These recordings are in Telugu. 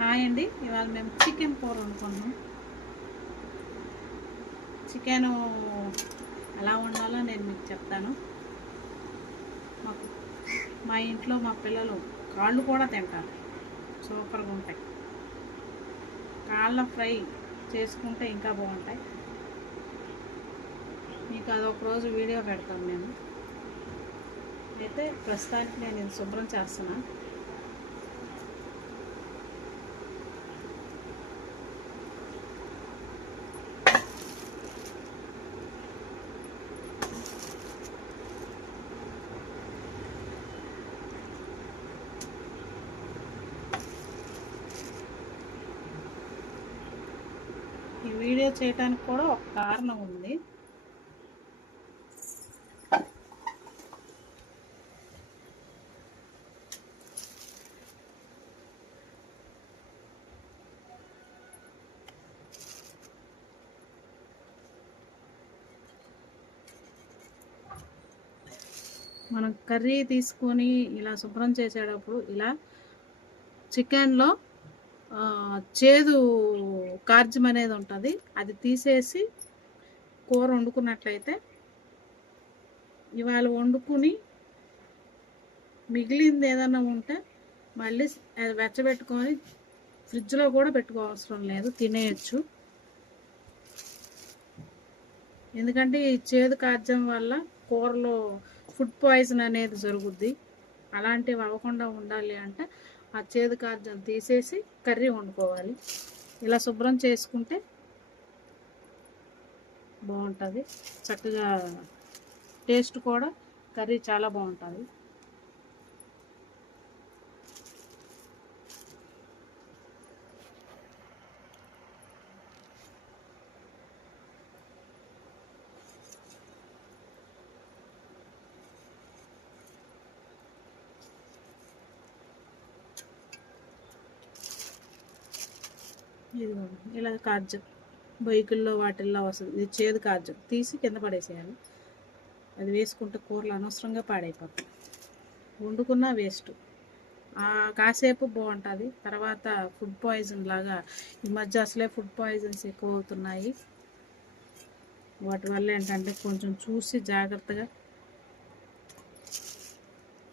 హాయ్ అండి. ఇవాళ మేము చికెన్ కూర వండుకున్నాం. చికెను ఎలా వండాలో నేను మీకు చెప్తాను. మాకు మా ఇంట్లో మా పిల్లలు కాళ్ళు కూడా తింటారు, సూపర్గా ఉంటాయి. కాళ్ళ ఫ్రై చేసుకుంటే ఇంకా బాగుంటాయి. మీకు అదొక రోజు వీడియో పెడతాను నేను. అయితే ప్రస్తుతానికి నేను ఇది శుభ్రం చేస్తున్నాను. ఈ వీడియో చేయడానికి కూడా ఒక కారణం ఉంది. మనం కర్రీ తీసుకొని ఇలా శుభ్రం చేసేటప్పుడు ఇలా చికెన్లో చేదు కార్జం అనేది ఉంటుంది, అది తీసేసి కూర వండుకున్నట్లయితే ఇవాళ వండుకుని మిగిలింది ఏదైనా ఉంటే మళ్ళీ అది వెచ్చబెట్టుకొని ఫ్రిడ్జ్లో కూడా పెట్టుకోవసరం లేదు, తినేయచ్చు. ఎందుకంటే ఈ చేదు కార్జం వల్ల కూరలో ఫుడ్ పాయిజన్ అనేది జరుగుద్ది. అలాంటివి అవ్వకుండా ఉండాలి అంటే ఆ చేదు కార్జం తీసేసి కర్రీ వండుకోవాలి. ఇలా శుభ్రం చేసుకుంటే బాగుంటుంది. చక్కగా టేస్ట్ కూడా కర్రీ చాలా బాగుంటుంది. ఇదిగో ఇలా కార్జం బైకుల్లో వాటిల్లో వస్తుంది. ఇది చేదు కార్జం తీసి కింద పడేసేయాలి. అది వేసుకుంటే కూరలు అనవసరంగా పాడైపోతాయి, వండుకున్నా వేస్ట్. కాసేపు బాగుంటుంది, తర్వాత ఫుడ్ పాయిజన్ లాగా ఈ మధ్య అసలే ఫుడ్ పాయిజన్స్ ఎక్కువ అవుతున్నాయి. వాటి వల్ల ఏంటంటే కొంచెం చూసి జాగ్రత్తగా.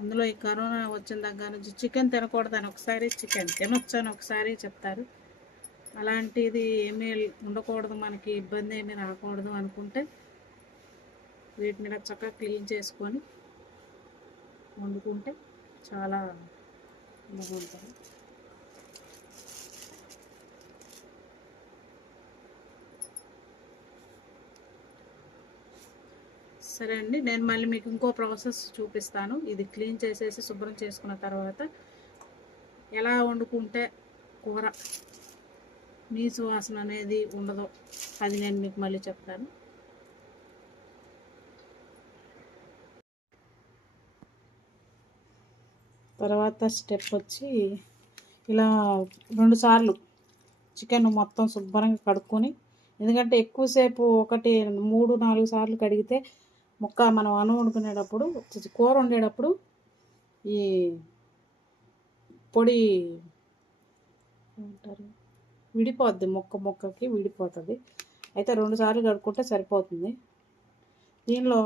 అందులో ఈ కరోనా వచ్చిన దగ్గర నుంచి చికెన్ తినకూడదని ఒకసారి, చికెన్ తినొచ్చని ఒకసారి చెప్తారు. అలాంటిది ఏమీ ఉండకూడదు, మనకి ఇబ్బంది ఏమీ రాకూడదు అనుకుంటే వీటిని చక్కగా క్లీన్ చేసుకొని వండుకుంటే చాలా బాగుంటుంది. సరే అండి, నేను మళ్ళీ మీకు ఇంకో ప్రాసెస్ చూపిస్తాను. ఇది క్లీన్ చేసేసి శుభ్రం చేసుకున్న తర్వాత ఎలా వండుకుంటే కూర నీసు వాసన అనేది ఉండదు, అది నేను మీకు మళ్ళీ చెప్తాను. తర్వాత స్టెప్ వచ్చి ఇలా 2 సార్లు చికెన్ మొత్తం శుభ్రంగా కడుక్కొని, ఎందుకంటే ఎక్కువసేపు 1, 3, 4 సార్లు కడిగితే ముక్క మనం అన్నం వండుకునేటప్పుడు, కూర వండేటప్పుడు ఈ పొడి ఏమంటారు విడిపోద్ది, ముక్కకి విడిపోతుంది. అయితే 2 సార్లు కడుక్కుంటే సరిపోతుంది. దీనిలో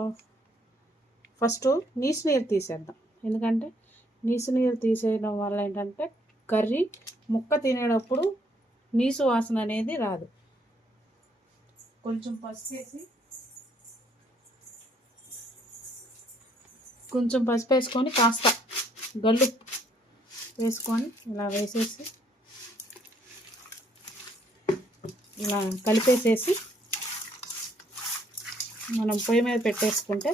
ఫస్ట్ నీసు నీరు తీసేద్దాం, ఎందుకంటే నీసు నీరు తీసేయడం వల్ల ఏంటంటే కర్రీ ముక్క తినేటప్పుడు నీసు వాసన అనేది రాదు. కొంచెం పసుపు వేసుకొని కాస్త గల్లు వేసుకొని ఇలా వేసేసి ఇలా కలిపేసేసి మనం పొయ్యి మీద పెట్టేసుకుంటే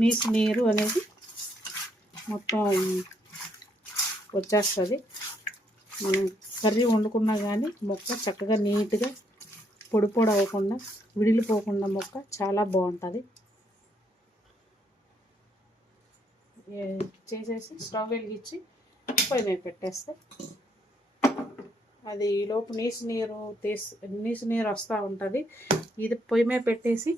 నీసు నీరు అనేది మొత్తం వచ్చేస్తుంది. మనం కర్రీ వండుకున్నా కానీ మొక్క చక్కగా నీట్గా పొడి అవ్వకుండా విడిలిపోకుండా మొక్క చాలా బాగుంటుంది. చేసేసి స్టవ్ వెలిగించి పొయ్యి మీద పెట్టేస్తే అది ఈలోపు నీసు నీరు వస్తూ ఉంటుంది. ఇది పొయ్యి మీద పెట్టేసి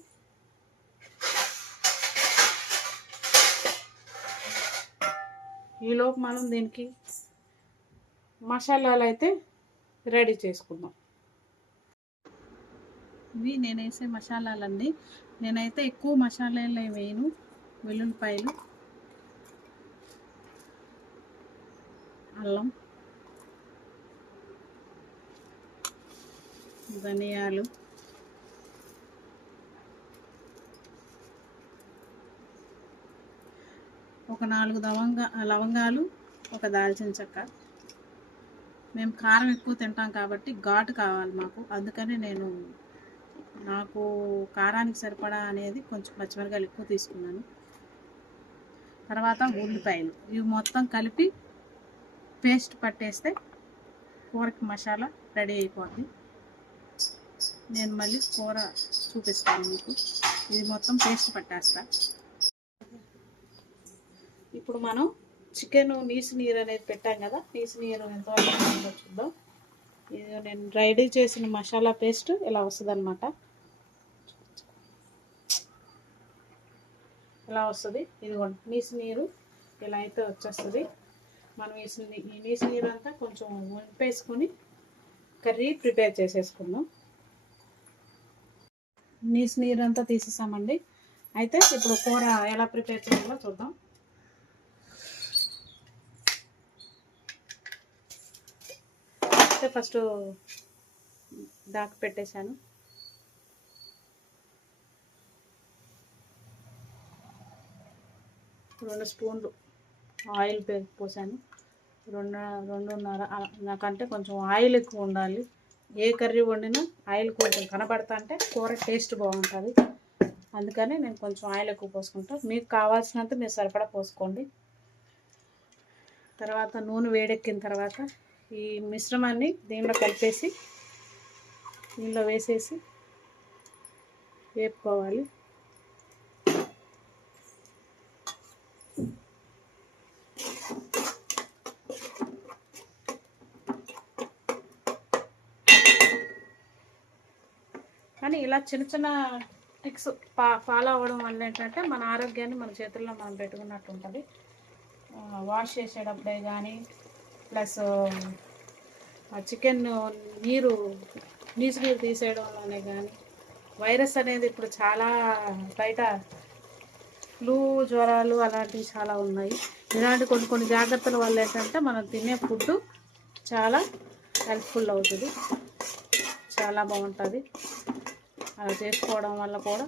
ఈలోపు మనం దీనికి మసాలాలు అయితే రెడీ చేసుకుందాం. ఇవి నేను వేసే మసాలాలన్నీ. నేనైతే ఎక్కువ మసాలాలు వేయను. వెల్లుల్లిపాయలు, అల్లం, ధనియాలు, ఒక 4 లవంగాలు, ఒక దాల్చిన చెక్క. మేము కారం ఎక్కువ తింటాం కాబట్టి ఘాటు కావాలి మాకు, అందుకని నాకు కారానికి సరిపడా అనేది కొంచెం పచ్చిమిరకాయలు ఎక్కువ తీసుకున్నాను. తర్వాత ఉల్లిపాయలు, ఇవి మొత్తం కలిపి పేస్ట్ పట్టేస్తే కూరకి మసాలా రెడీ అయిపోద్ది. నేను మళ్ళీ కూర చూపిస్తాను మీకు. ఇది మొత్తం పేస్ట్ పట్టేస్తా. ఇప్పుడు మనం చికెన్ నీరు అనేది పెట్టాం కదా, నీరు ఎంతవరకు చూద్దాం. ఇది నేను రెడీ చేసిన మసాలా పేస్ట్ ఇలా వస్తుంది అనమాట. ఇలా వస్తుంది. ఇదిగోండి నీరు ఇలా అయితే వచ్చేస్తుంది. మనం ఈ నీరు అంతా కొంచెం వంపేసుకొని కర్రీ ప్రిపేర్ చేసేసుకుందాం. నీరు అంతా తీసేసామండి. అయితే ఇప్పుడు కూర ఎలా ప్రిపేర్ చేయాలో చూద్దాం. ఫస్ట్ దాకా పెట్టేశాను. రెండు స్పూన్లు ఆయిల్ పోసాను. 2.5. నాకంటే కొంచెం ఆయిల్ ఎక్కువ ఉండాలి. ఏ కర్రీ వండినా ఆయిల్ కొంచెం కనబడతా అంటే కూర టేస్ట్ బాగుంటుంది. అందుకని నేను కొంచెం ఆయిల్ ఎక్కువ పోసుకుంటాను. మీకు కావాల్సినంత మీరు సరిపడా పోసుకోండి. తర్వాత నూనె వేడెక్కిన తర్వాత ఈ మిశ్రమాన్ని దీనిలో కలిపేసి దీనిలో వేసేసి వేపుకోవాలి. కానీ ఇలా చిన్న చిన్న ట్రిక్స్ ఫాలో అవ్వడం వల్ల ఏంటంటే మన ఆరోగ్యాన్ని మన చేతుల్లో మనం పెట్టుకున్నట్టు ఉంటుంది. వాష్ చేసేటప్పుడే కానీ, ప్లస్ చికెన్ నీరు తీసేయడంలోనే కానీ, వైరస్ అనేది ఇప్పుడు చాలా బయట ఫ్లూ జ్వరాలు అలాంటివి చాలా ఉన్నాయి. ఇలాంటి కొన్ని జాగ్రత్తల వల్ల ఏంటంటే మనం తినే ఫుడ్ చాలా హెల్ప్ఫుల్ అవుతుంది, చాలా బాగుంటుంది. అలా చేసుకోవడం వల్ల కూడా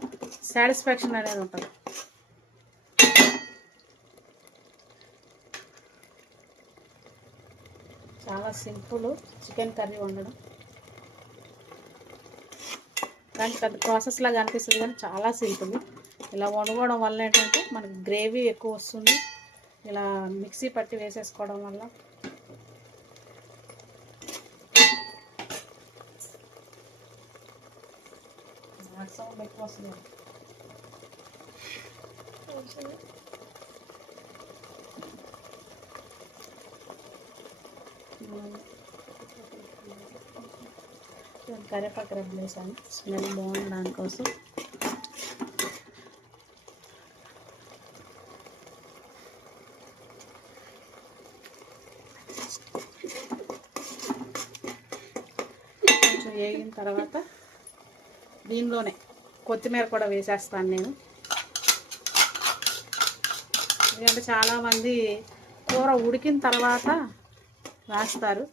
సాటిస్ఫాక్షన్ అనేది ఉంటుంది. చాలా సింపుల్ చికెన్ కర్రీ వండడం, కానీ పెద్ద ప్రాసెస్ లాగా అనిపిస్తుంది కానీ చాలా సింపుల్. ఇలా వండుకోవడం వల్ల ఏంటంటే మనకు గ్రేవీ ఎక్కువ వస్తుంది. ఇలా మిక్సీ పట్టి వేసేసుకోవడం వల్ల సౌండ్ ఎక్కువ వస్తుంది. కరివేపాకు రబ్బు వేసాను, స్మెల్ బాగుంది దానికోసం. కొంచెం వేగిన తర్వాత దీనిలోనే కొత్తిమీర కూడా వేసేస్తాను నేను. ఎందుకంటే చాలామంది కూర ఉడికిన తర్వాత వేస్తారు,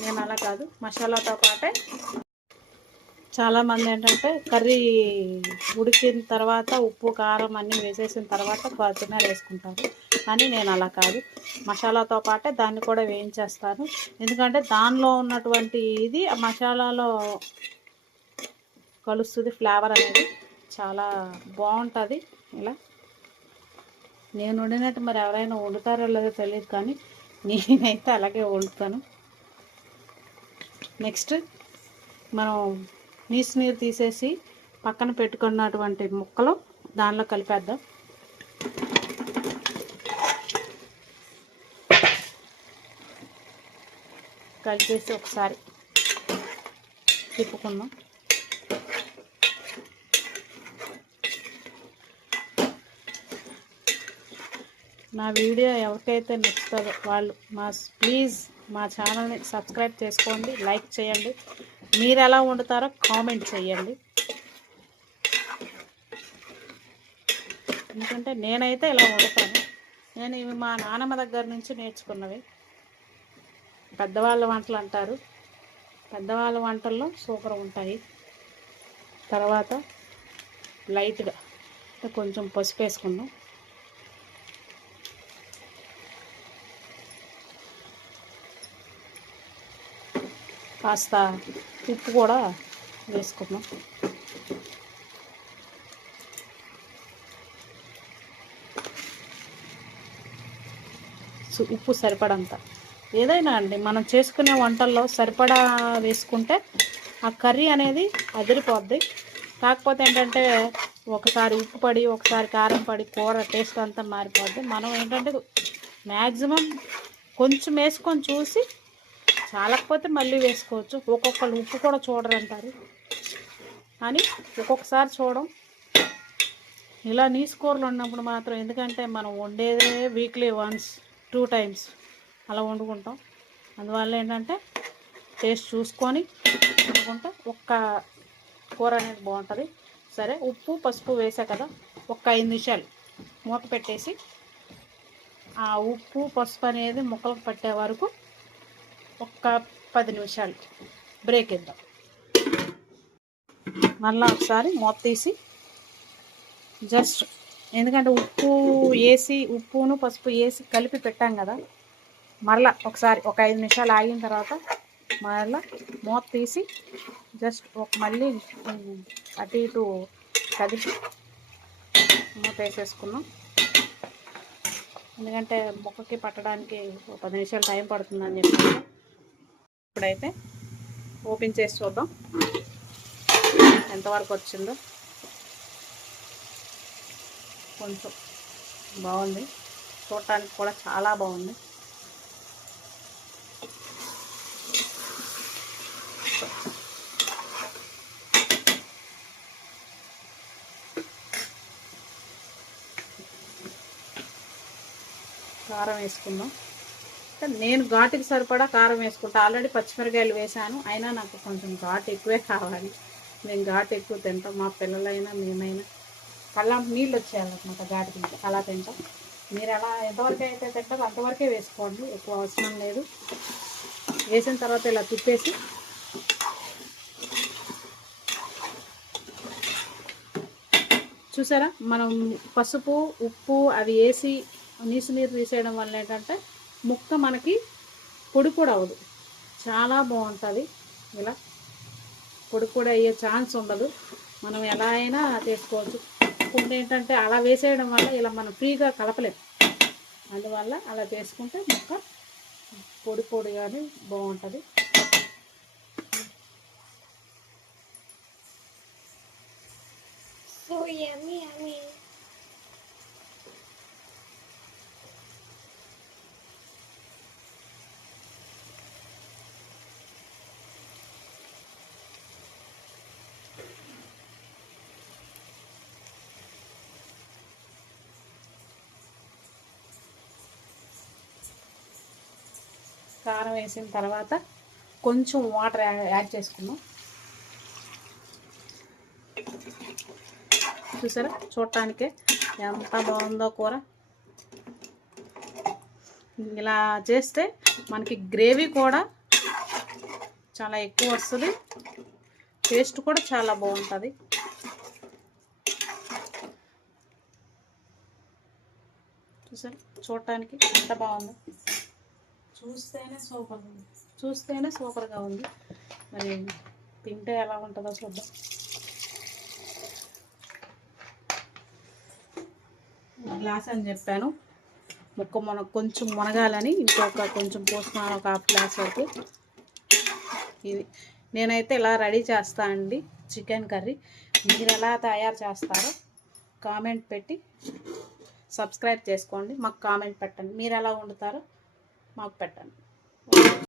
నేను అలా కాదు. మసాలాతో పాటే చాలామంది ఏంటంటే కర్రీ ఉడికిన తర్వాత ఉప్పు కారం అన్నీ వేసేసిన తర్వాత కొత్తిమీర వేసుకుంటారు, కానీ నేను అలా కాదు. మసాలాతో పాటే దాన్ని కూడా వేయించేస్తాను. ఎందుకంటే దానిలో ఉన్నటువంటి ఇది ఆ మసాలాలో కలుస్తుంది, ఫ్లేవర్ అనేది చాలా బాగుంటుంది. ఇలా నేను వండినట్టు మరి ఎవరైనా వండుతారో లేదో తెలియదు, కానీ నేనైతే అలాగే వండుతాను. నెక్స్ట్ మనం నీరు తీసేసి పక్కన పెట్టుకున్నటువంటి ముక్కలు దానిలో కలిపేద్దాం. కలిపేసి ఒకసారి తిప్పుకుందాం. నా వీడియో ఎవరికైతే నచ్చుతుందో వాళ్ళు ప్లీజ్ మా ఛానల్ని సబ్స్క్రైబ్ చేసుకోండి, లైక్ చేయండి. మీరు ఎలా వండుతారో కామెంట్ చేయండి. ఎందుకంటే నేనైతే ఇలా వండుతాను. నేను ఇవి మా నాన్నమ్మ దగ్గర నుంచి నేర్చుకున్నవి. పెద్దవాళ్ళ వంటలు అంటారు. పెద్దవాళ్ళ వంటల్లో సూపర్ ఉంటాయి. తర్వాత లైట్గా కొంచెం పసుపు వేసుకున్నాం. కాస్త ఉప్పు కూడా వేసుకున్నాం. ఉప్పు సరిపడంత. ఏదైనా అండి మనం చేసుకునే వంటల్లో సరిపడా వేసుకుంటే ఆ కర్రీ అనేది అదిరిపోద్ది. కాకపోతే ఏంటంటే ఒకసారి ఉప్పు పడి ఒకసారి కారం పడి కూర టేస్ట్ అంతా మారిపోద్ది. మనం ఏంటంటే మ్యాక్సిమం కొంచెం వేసుకొని చూసి చాలకపోతే మళ్ళీ వేసుకోవచ్చు. ఒక్కొక్కరు ఉప్పు కూడా చూడరంటారు, కానీ ఒక్కొక్కసారి చూడడం. ఇలా నీసు కూరలు ఉన్నప్పుడు మాత్రం, ఎందుకంటే మనం వండేదే వీక్లీ వన్స్ 2 times అలా వండుకుంటాం. అందువల్ల ఏంటంటే టేస్ట్ చూసుకొని వండుకుంటే ఒక్క కూర అనేది బాగుంటుంది. సరే, ఉప్పు పసుపు వేసా కదా, ఒక 5 నిమిషాలు మూత పెట్టేసి ఆ ఉప్పు పసుపు అనేది ముక్కలకు పట్టే వరకు ఒక్క 10 నిమిషాలు బ్రేక్ ఇద్దాం. మళ్ళీ ఒకసారి మూత తీసి జస్ట్, ఎందుకంటే ఉప్పును పసుపు వేసి కలిపి పెట్టాం కదా, మరలా ఒకసారి ఒక 5 నిమిషాలు ఆగిన తర్వాత మరలా మూత తీసి జస్ట్ మళ్ళీ అటు ఇటు కదిపి మూత వేసేసుకున్నాం. ఎందుకంటే ముక్కకి పట్టడానికి ఒక 10 నిమిషాలు టైం పడుతుందని చెప్పి. ఇప్పుడైతే ఓపెన్ చేసి చూద్దాం ఎంతవరకు వచ్చిందో. కొంచెం బాగుంది, చూడటానికి కూడా చాలా బాగుంది. కారం వేసుకుందాం. నేను ఘాటుకి సరిపడా కారం వేసుకుంటా. ఆల్రెడీ పచ్చిమిరకాయలు వేసాను, అయినా నాకు కొంచెం ఘాటు ఎక్కువే కావాలి. నేను ఘాటు ఎక్కువ తింటాం, మా పిల్లలైనా మేమైనా. కళ్ళ నీళ్ళు వచ్చేయాలన్నమాట ఘాటు తింటే, అలా తింటాం. మీరు ఎలా ఎంతవరకు అయితే తింటారో అంతవరకే వేసుకోండి, ఎక్కువ అవసరం లేదు. వేసిన తర్వాత ఇలా తిప్పేసి చూసారా, మనం పసుపు ఉప్పు అవి వేసి నీరు తీసేయడం వల్ల ఏంటంటే ముక్క మనకి పొడి కూడా అవ్వదు, చాలా బాగుంటుంది. ఇలా పొడి కూడా అయ్యే ఛాన్స్ ఉండదు, మనం ఎలా అయినా చేసుకోవచ్చు. కొన్ని ఏంటంటే అలా వేసేయడం వల్ల ఇలా మనం ఫ్రీగా కలపలేము, అందువల్ల అలా చేసుకుంటే ముక్క పొడి పొడిగానే బాగుంటుంది. So yummy, yummy. కారం వేసిన తర్వాత కొంచెం వాటర్ యాడ్ చేసుకున్నాం. చూసారా, చూడటానికే ఎంత బాగుందో కూర. ఇలా చేస్తే మనకి గ్రేవీ కూడా చాలా ఎక్కువ వస్తుంది, టేస్ట్ కూడా చాలా బాగుంటుంది. చూసారా, చూడటానికి ఎంత బాగుందో, చూస్తేనే సూపర్గా ఉంది. మరి తింటే ఎలా ఉంటుందో చూద్దాం. గ్లాస్ అని చెప్పాను, ముక్క కొంచెం మునగాలని ఇంకొక కొంచెం పోస్తున్నాను, ఒక హాఫ్ గ్లాస్ వరకు. ఇది నేనైతే ఇలా రెడీ చేస్తానండి చికెన్ కర్రీ. మీరు ఎలా తయారు చేస్తారో కామెంట్ పెట్టి సబ్స్క్రైబ్ చేసుకోండి, మాకు కామెంట్ పెట్టండి. మీరు ఎలా వండుతారో మాకు పెట్టండి.